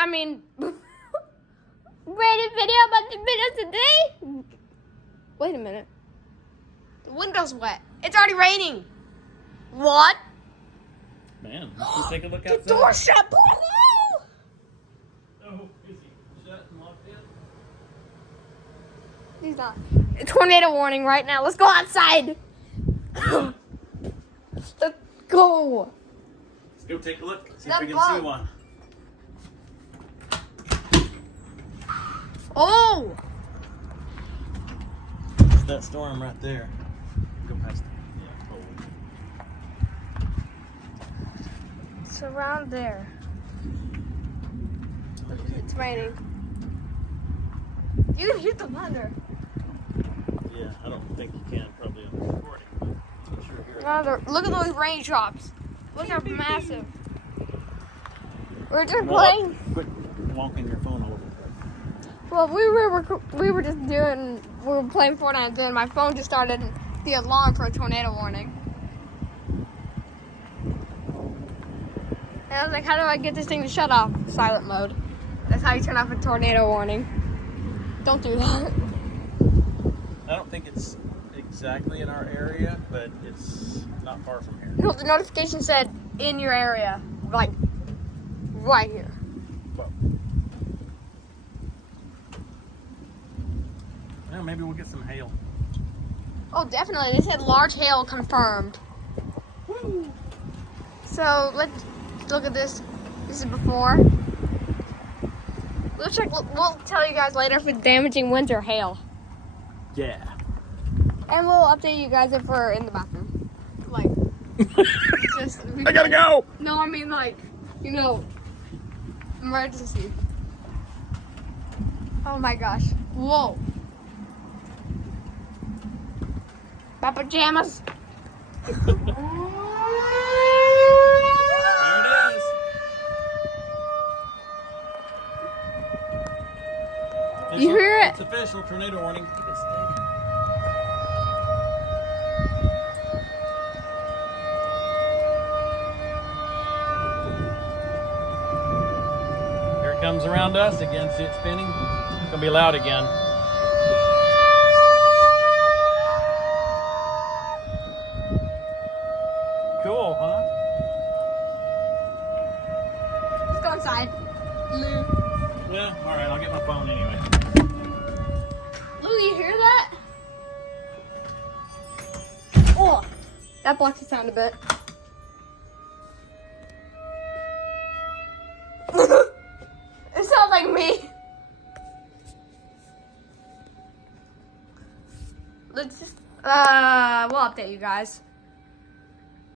I mean, rated video about the videos today. Wait a minute. The window's wet. It's already raining. What? Man, let's go take a look outside. The door shut. Hello. Oh, is he shut and locked in? He's not. A tornado warning right now. Let's go outside. Let's go. Let's go take a look. See That if we can bug. see one. Oh. There's that storm right there. Go past it. Yeah, It's around there. It's raining. You can hear the thunder. yeah, I don't think you can probably on the recording, but I'm sure here. Look at those raindrops. Look how massive. We're just Well, playing. Quit wonking your phone all over the place. Well, we were just doing. We were playing Fortnite. Then my phone just started the alarm for a tornado warning. And I was like, how do I get this thing to shut off? Silent mode. That's how you turn off a tornado warning. Don't do that. I don't think it's exactly in our area, but it's not far from here. No, the notification said in your area, like right here. Well, yeah, maybe we'll get some hail. Oh, definitely. They said large hail confirmed. Woo! So let's look at this. This is before. We'll check. We'll tell you guys later if it's damaging winds or hail, Yeah. and we'll update you guys if we're in the bathroom. Like, just. I gotta go! No, I mean like, you know, emergency. Oh my gosh! Whoa! My pajamas. There it is. You hear it? It's official tornado warning. Here it comes around us again. See it spinning? It's gonna be loud again. Cool, huh? Let's go inside. Lou. Well, all right. I'll get my phone anyway. Lou, you hear that? Oh, that blocks the sound a bit. It sounds like me. Let's just, we'll update you guys.